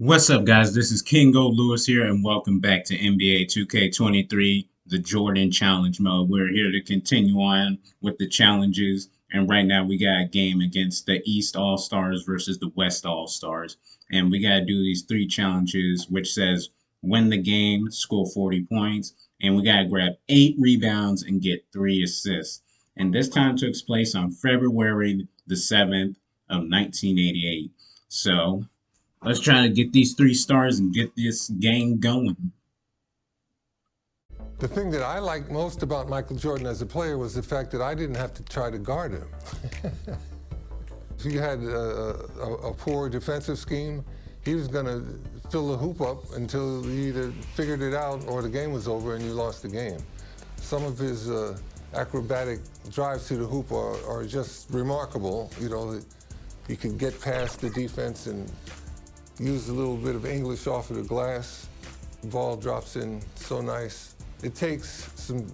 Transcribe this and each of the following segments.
What's up, guys? This is KingGoldLewis here, and welcome back to NBA 2K23, the Jordan Challenge mode. We're here to continue on with the challenges, and right now we got a game against the East All-Stars versus the West All-Stars. And we got to do these three challenges, which says win the game, score 40 points, and we got to grab 8 rebounds and get 3 assists. And this time took place on February the 7th of 1988. So let's try to get these 3 stars and get this game going. The thing that I liked most about Michael Jordan as a player was the fact that I didn't have to try to guard him. If you had a poor defensive scheme, he was going to fill the hoop up until you either figured it out or the game was over and you lost the game. Some of his acrobatic drives to the hoop are just remarkable. You know, he can get past the defense and use a little bit of English off of the glass. The ball drops in so nice. It takes some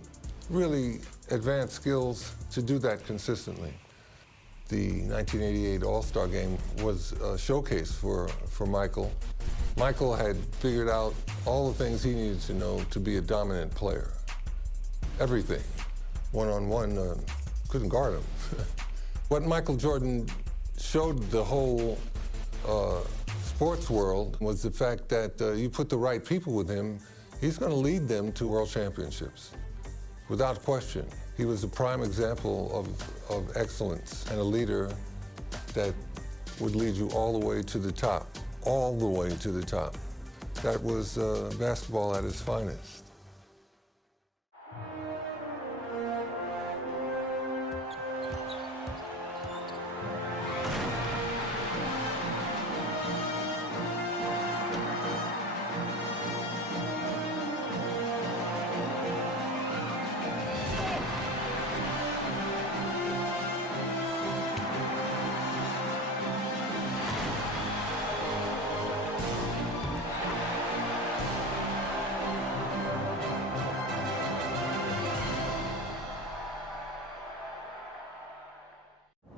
really advanced skills to do that consistently. The 1988 All-Star Game was a showcase for Michael. Michael had figured out all the things he needed to know to be a dominant player. Everything. One-on-one, couldn't guard him. What Michael Jordan showed the whole sports world was the fact that you put the right people with him, he's going to lead them to world championships, without question. He was a prime example of excellence and a leader that would lead you all the way to the top, all the way to the top. That was basketball at its finest.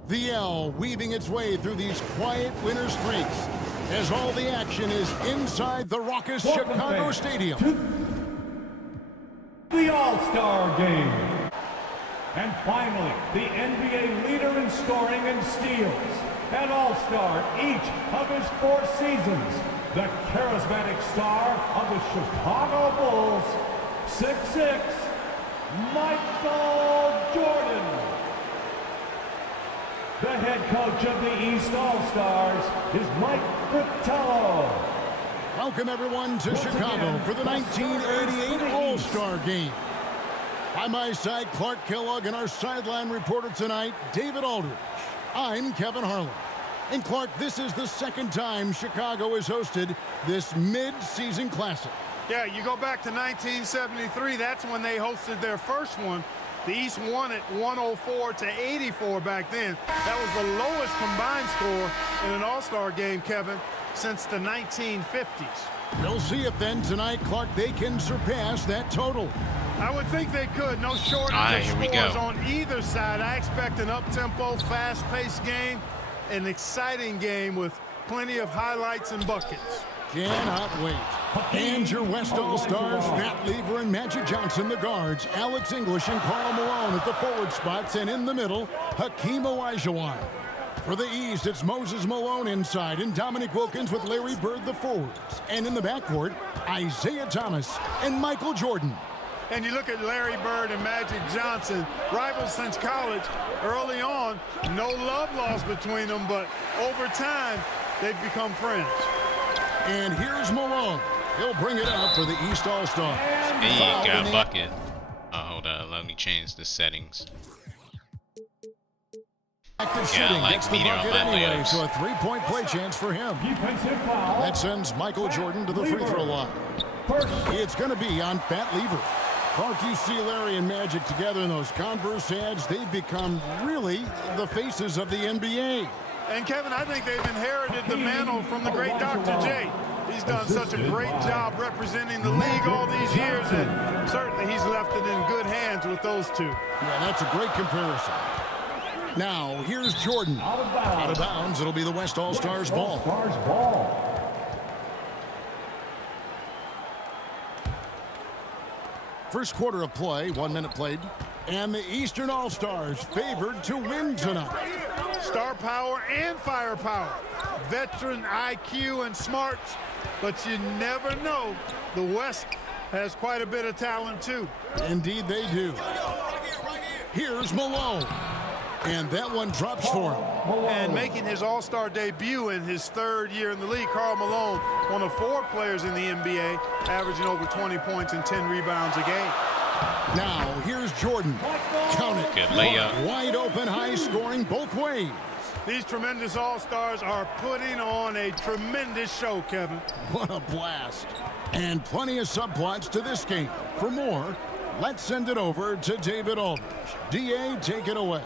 The L weaving its way through these quiet winter streaks as all the action is inside the raucous Chicago Stadium. The All-Star Game. And finally, the NBA leader in scoring and steals. An All-Star each of his 4 seasons. The charismatic star of the Chicago Bulls, 6'6", Michael Jordan. The head coach of the East All-Stars is Mike Fratello. Welcome everyone to Chicago for the 1988 All-Star Game. By my side, Clark Kellogg, and our sideline reporter tonight, David Aldridge. I'm Kevin Harlan. And Clark, this is the second time Chicago has hosted this mid-season classic. Yeah, you go back to 1973, that's when they hosted their first one. The East won it 104 to 84 back then. That was the lowest combined score in an All-Star game, Kevin, since the 1950s. We'll see if then tonight, Clark, they can surpass that total. I would think they could. No shortage of scores on either side. I expect an up-tempo, fast-paced game, an exciting game with plenty of highlights and buckets. Cannot wait. And your West All-Stars, Matt Lever and Magic Johnson, the guards, Alex English and Karl Malone at the forward spots, and in the middle, Hakeem Olajuwon. For the East, it's Moses Malone inside and Dominique Wilkins with Larry Bird, the forwards. And in the backcourt, Isaiah Thomas and Michael Jordan. And you look at Larry Bird and Magic Johnson, rivals since college. Early on, no love lost between them, but over time, they've become friends. And here's Malone. He'll bring it up for the East All-Star. There you go, bucket. Oh, hold on. Let me change the settings. Yeah, I like meter on my layups. So a three-point play chance for him. That sends Michael Jordan to the free throw line. It's going to be on Fat Lever. Clark, you see Larry and Magic together in those Converse ads. They've become really the faces of the NBA. And Kevin, I think they've inherited the mantle from the great Dr. J. He's done such a great job representing the league all these years, and certainly he's left it in good hands with those two. Yeah, that's a great comparison. Now, here's Jordan. Out of bounds. It'll be the West All-Stars ball. First quarter of play, 1 minute played. And the Eastern All-Stars favored to win tonight. Star power and firepower. Veteran IQ and smarts. But you never know. The West has quite a bit of talent, too. Indeed they do. Here's Malone. And that one drops for him. And making his All-Star debut in his 3rd year in the league, Karl Malone, one of 4 players in the NBA, averaging over 20 points and 10 rebounds a game. Now, here's Jordan. Count it. Good layup. Wide open, high scoring both ways. These tremendous All-Stars are putting on a tremendous show, Kevin. What a blast. And plenty of subplots to this game. For more, let's send it over to David Aldridge. DA, take it away.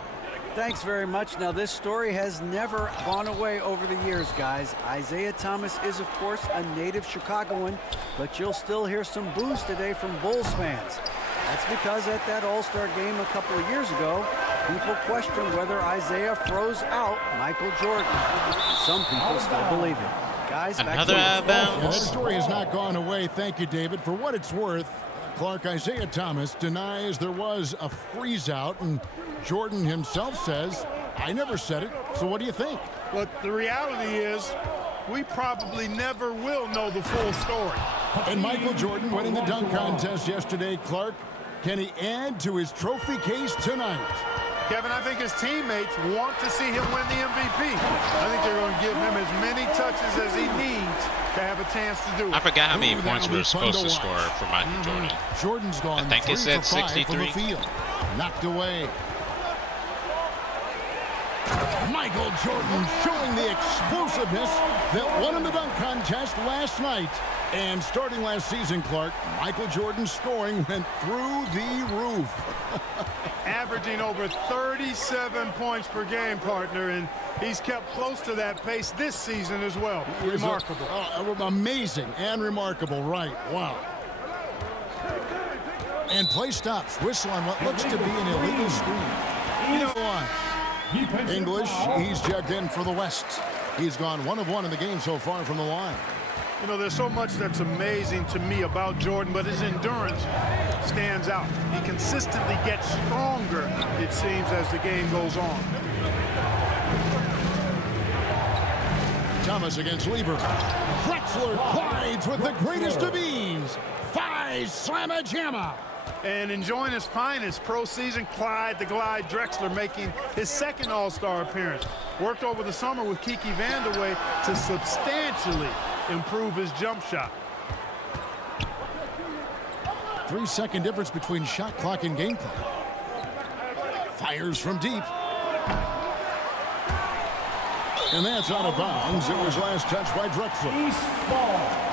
Thanks very much. Now, this story has never gone away over the years, guys. Isaiah Thomas is, of course, a native Chicagoan, but you'll still hear some boos today from Bulls fans. That's because at that All-Star game a couple of years ago, people questioned whether Isaiah froze out Michael Jordan. Some people still believe it. Guys, back Another to out of Yeah, that bounds. story has not gone away. Thank you, David. For what it's worth, Clark, Isaiah Thomas denies there was a freeze-out, and Jordan himself says, I never said it, so what do you think? But the reality is, we probably never will know the full story. And Michael Jordan winning the dunk contest yesterday, Clark. Can he add to his trophy case tonight? Kevin, I think his teammates want to see him win the MVP. I think they're going to give him as many touches as he needs to have a chance to do it. I forgot how many Ooh, points that'll we be were fun supposed to to score watch. for Michael Jordan. Jordan's gone I think it 3 said for 5 from the 63. field. Knocked away. Michael Jordan showing the explosiveness that won in the dunk contest last night. And starting last season, Clark, Michael Jordan's scoring went through the roof. Averaging over 37 points per game, partner, and he's kept close to that pace this season as well. Remarkable. Amazing and remarkable, right. Wow. And play stops. Whistle on what looks to be an illegal screen. English, he's checked in for the West. He's gone 1 of 1 in the game so far from the line. You know, there's so much that's amazing to me about Jordan, but his endurance stands out. He consistently gets stronger, it seems, as the game goes on. Thomas against Lieber. Drexler glides with the greatest of ease. Five slamma-jamma. And enjoying his finest pro season, Clyde the Glide Drexler making his 2nd All-Star appearance. Worked over the summer with Kiki Vandeweghe to substantially improve his jump shot. 3-second difference between shot clock and game clock. Fires from deep. And that's out of bounds. It was last touched by Drexler. East ball.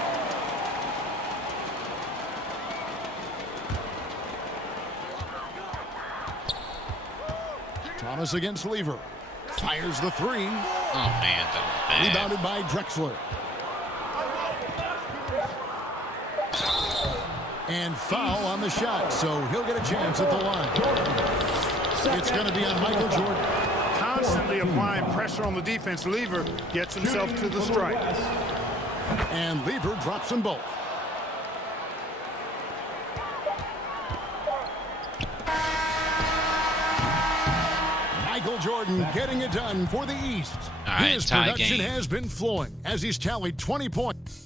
Thomas against Lever. Fires the 3. Oh, man. That was bad. Rebounded by Drexler. And foul on the shot, so he'll get a chance at the line. It's going to be on Michael Jordan. Constantly applying pressure on the defense, Lever gets himself to the stripe. And Lever drops them both. Michael Jordan getting it done for the East. All right, His tie production game. has been flowing as he's tallied 20 points.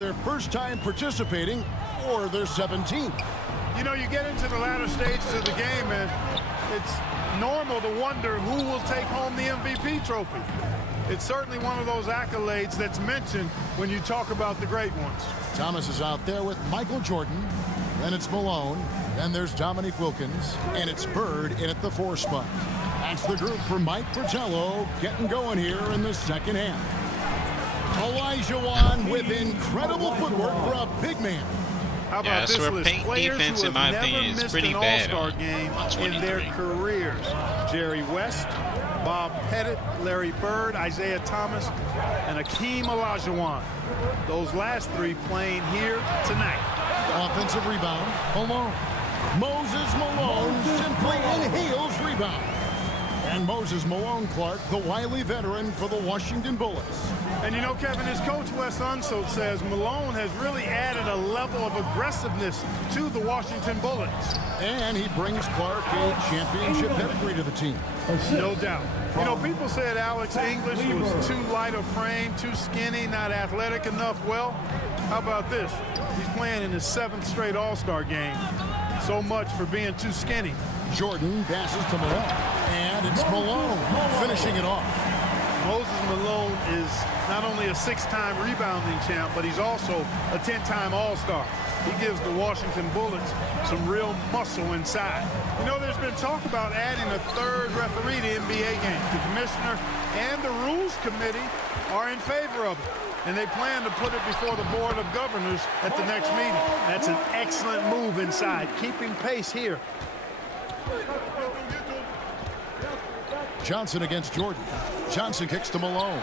Their first time participating, or their 17th. You know, you get into the latter stages of the game, and it's normal to wonder who will take home the MVP trophy. It's certainly one of those accolades that's mentioned when you talk about the great ones. Thomas is out there with Michael Jordan. Then it's Malone. Then there's Dominique Wilkins. And it's Bird in at the 4 spot. That's the group for Mike Fratello getting going here in the second half. Elijah Wan with incredible footwork for a big man. How Yeah, about so this our list? paint Players defense, who in have my never opinion, is missed pretty an bad All-Star on game in 23. their careers. Jerry West, Bob Pettit, Larry Bird, Isaiah Thomas, and Akeem Olajuwon. Those last 3 playing here tonight. Offensive rebound. Malone. Moses Malone simply inhales rebound. And Moses Malone Clark, the wily veteran for the Washington Bullets. And you know, Kevin, his coach Wes Unseld says Malone has really added a level of aggressiveness to the Washington Bullets. And he brings Clark a championship pedigree to the team. No doubt. You know, people said Alex English was too light of frame, too skinny, not athletic enough. Well, how about this? He's playing in his 7th straight All-Star game. So much for being too skinny. Jordan passes to Malone. And it's Malone finishing it off. Moses Malone is not only a 6-time rebounding champ, but he's also a 10-time All-Star. He gives the Washington Bullets some real muscle inside. You know, there's been talk about adding a 3rd referee to NBA games. The commissioner and the rules committee are in favor of it, and they plan to put it before the board of governors at the next meeting. That's an excellent move inside, keeping pace here. Johnson against Jordan. Johnson kicks to Malone.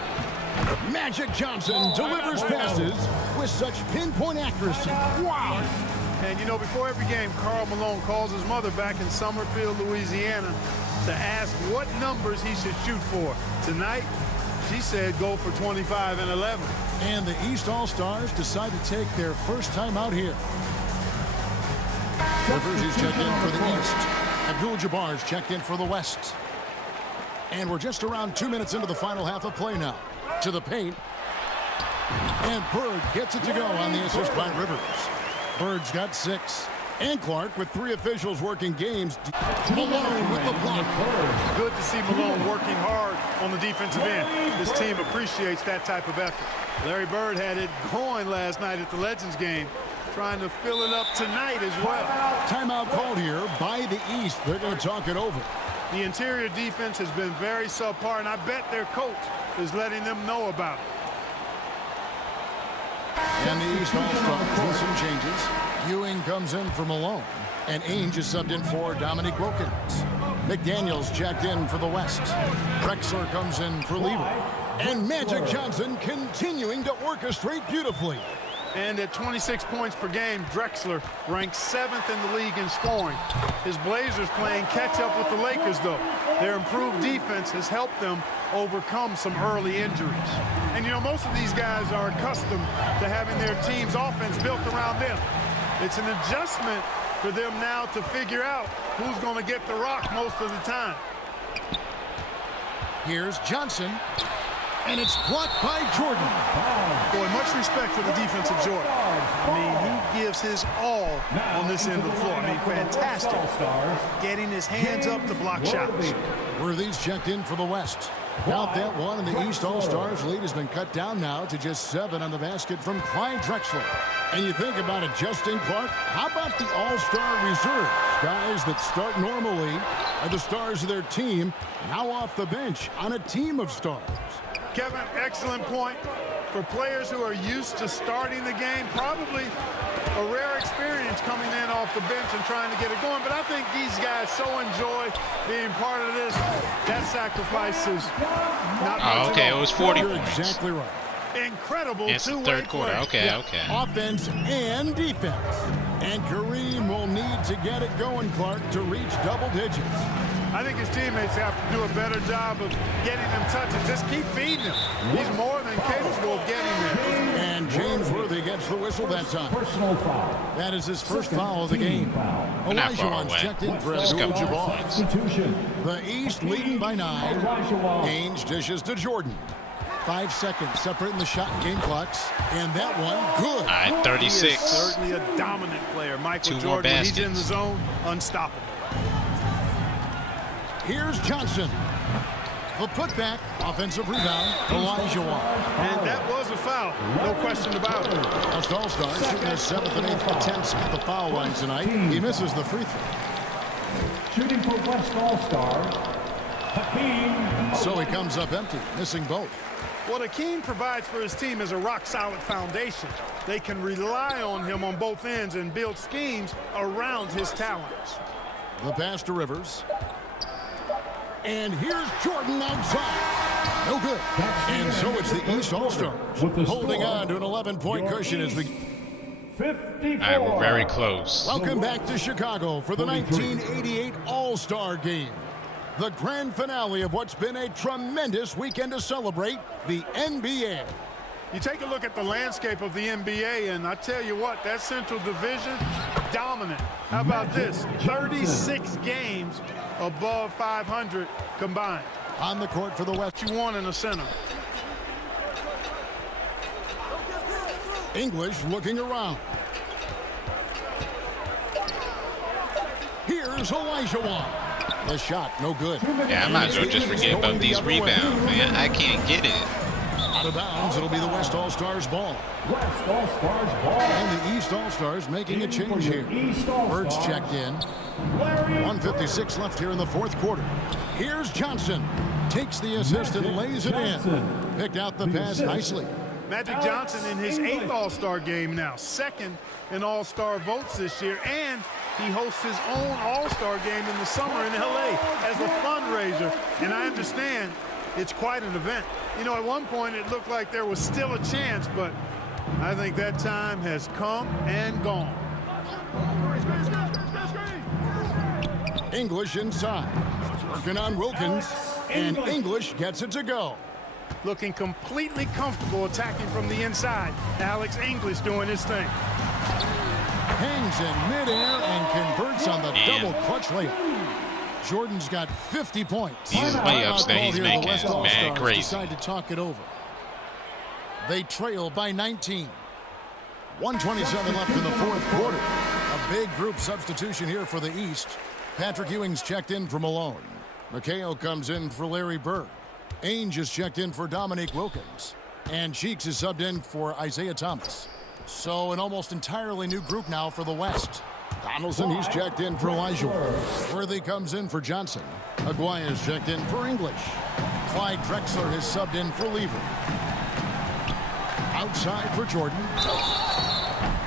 Magic Johnson delivers passes with such pinpoint accuracy. Wow! And you know, before every game, Karl Malone calls his mother back in Summerfield, Louisiana, to ask what numbers he should shoot for. Tonight, she said go for 25 and 11. And the East All-Stars decide to take their first time out here. Rivers is checked in for the East. Abdul-Jabbar's checked in for the West. And we're just around 2 minutes into the final half of play now. To the paint. And Bird gets it to go on the assist by Rivers. Bird's got 6. And Clark with 3 officials working games. Malone with the block. Good to see Malone working hard on the defensive end. This team appreciates that type of effort. Larry Bird had it going last night at the Legends game, trying to fill it up tonight as well. Timeout called here by the East. They're going to talk it over. The interior defense has been very subpar, and I bet their coach is letting them know about it. And the East All-Stars with some changes. Ewing comes in for Malone, and Ainge is subbed in for Dominique Wilkins. McDaniels checked in for the West. Drexler comes in for Lever. And Magic Johnson continuing to orchestrate beautifully. And at 26 points per game, Drexler ranks 7th in the league in scoring. His Blazers playing catch-up with the Lakers, though. Their improved defense has helped them overcome some early injuries. And, you know, most of these guys are accustomed to having their team's offense built around them. It's an adjustment for them now to figure out who's going to get the rock most of the time. Here's Johnson. And it's blocked by Jordan. Boy, much respect for the defensive Jordan. I mean, he gives his all on this end of the floor. I mean, fantastic. Getting his hands up to block shots. Worthy's checked in for the West. Count that one, and the East All-Stars lead has been cut down now to just 7 on the basket from Clyde Drexler. And you think about it, Justin Clark, how about the All-Star reserve? Guys that start normally are the stars of their team, now off the bench on a team of stars. Kevin, excellent point. For players who are used to starting the game, probably a rare experience coming in off the bench and trying to get it going. But I think these guys so enjoy being part of this. That sacrifice is not much. Okay, it was 40 You're points. exactly right. Incredible It's the two-way 3rd quarter. play. Okay, Yeah. okay. Offense and defense. And Kareem will need to get it going, Clark, to reach double digits. I think his teammates have to do a better job of getting them touches. Just keep feeding him. He's more than capable of getting there. And James Worthy gets the whistle that time. Personal foul. That is his first foul of the game. We're not far Olajuwon's away. checked in for Let's go. Abdul-Jabbar. Substitution. The East leading by 9. Olajuwon. Ainge dishes to Jordan. 5 seconds separating the shot and game clocks. And that one, good. All right, He is 36. certainly a dominant player. Michael 2 more Jordan, when he's in the baskets. zone, unstoppable. Here's Johnson. The putback, offensive rebound, Olajuwon. And that was a foul, no question about it. Most All-Stars shooting their 7th and 8th attempts at the foul line tonight. He misses the free throw. Shooting for West All-Star, Hakeem. So he comes up empty, missing both. What Hakeem provides for his team is a rock-solid foundation. They can rely on him on both ends and build schemes around his talents. The pass to Rivers. And here's Jordan outside. No good. And so it's the East All-Stars holding on to an 11-point cushion as we... 54. All right, we're very close. Welcome back to Chicago for the 1988 All-Star Game. The grand finale of what's been a tremendous weekend to celebrate the NBA. You take a look at the landscape of the NBA, and I tell you what, that Central Division, dominant. How about this? 36 games above 500 combined. On the court for the West. You won in the center. English looking around. Here's Olajuwon. The shot, no good. Yeah, I might as well just forget about these rebounds, man. I can't get it. Out of bounds, it'll be the West All-Stars ball. West All-Stars ball. And the East All-Stars making a change here. Birds checked in. 1:56 left here in the fourth quarter. Here's Johnson. Takes the assist and lays it in. Picked out the pass nicely. Magic Johnson in his 8th All-Star game now. 2nd in All-Star votes this year. And he hosts his own All-Star game in the summer in LA as a fundraiser. And I understand it's quite an event. You know, at one point it looked like there was still a chance, but I think that time has come and gone. English inside. Working on Wilkins. And English gets it to go. Looking completely comfortable attacking from the inside. Alex English doing his thing. Hangs in midair and converts on the double clutch layup. Jordan's got 50 points. These layups that he's making is mad crazy. Decide to talk it over. They trail by 19. 1:27 left in the fourth quarter. A big group substitution here for the East. Patrick Ewing's checked in for Malone. McHale comes in for Larry Bird. Ainge is checked in for Dominique Wilkins. And Cheeks is subbed in for Isaiah Thomas. So an almost entirely new group now for the West. Donaldson, he's checked in for Olajuwon. Worthy comes in for Johnson. Aguirre is checked in for English. Clyde Drexler has subbed in for Lever. Outside for Jordan.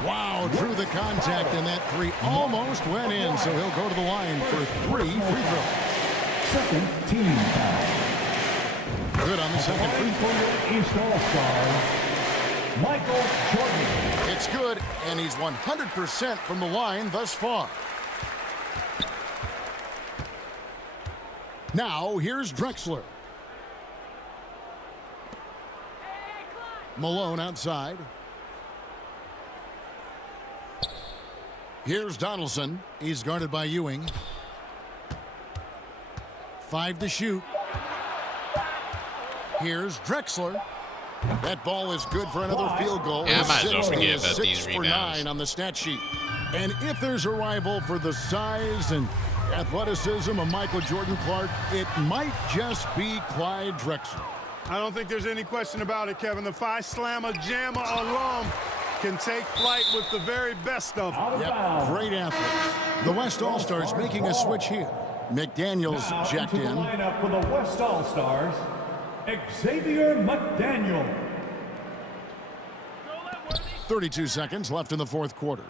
Wow, drew the contact, and that three almost went in, so he'll go to the line for 3 free throws. Second team foul. Good on the second free throw. East All-Star, Michael Jordan. It's good, and he's 100% from the line thus far. Now, here's Drexler. Malone outside. Here's Donaldson. He's guarded by Ewing. 5 to shoot. Here's Drexler. That ball is good for another field goal. Yeah, I might as well forget about these 6 for rebounds. 9 on the stat sheet. And if there's a rival for the size and athleticism of Michael Jordan Clark, it might just be Clyde Drexler. I don't think there's any question about it, Kevin. The Phi Slamma Jamma alum can take flight with the very best of them. Yep, great athletes. The West All-Stars making a switch here. McDaniels Now checked into the in. lineup for the West All-Stars, Xavier McDaniel. 32 seconds left in the fourth quarter.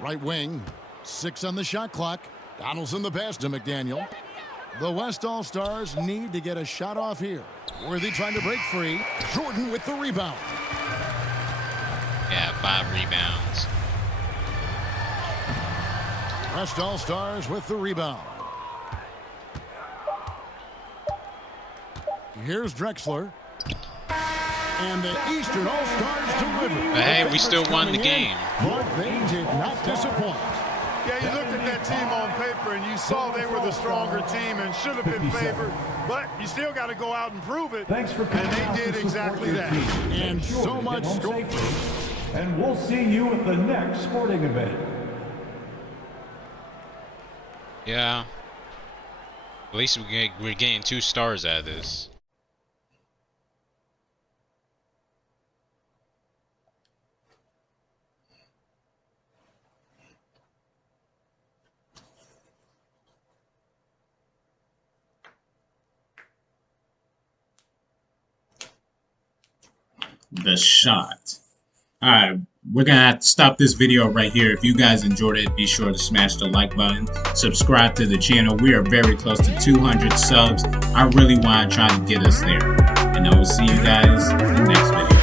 Right wing, 6 on the shot clock. Donaldson the pass to McDaniel. The West All-Stars need to get a shot off here. Worthy trying to break free. Jordan with the rebound. Yeah, 5 rebounds. West All-Stars with the rebound. Here's Drexler. And the Eastern All-Stars deliver. But hey, we still won the game. But they did not disappoint. Yeah, you looked at that team on paper and you saw they were the stronger team and should have been favored, but you still got to go out and prove it. Thanks for coming and out they to did support exactly your that. team. And Be sure so to much get home scope. safely, and we'll see you at the next sporting event. Yeah. At least we're getting 2 stars out of this. The shot. All right, we're gonna have to stop this video right here. If you guys enjoyed it, be sure to smash the like button, subscribe to the channel. We are very close to 200 subs. I really want to try to get us there, and I will see you guys in the next video.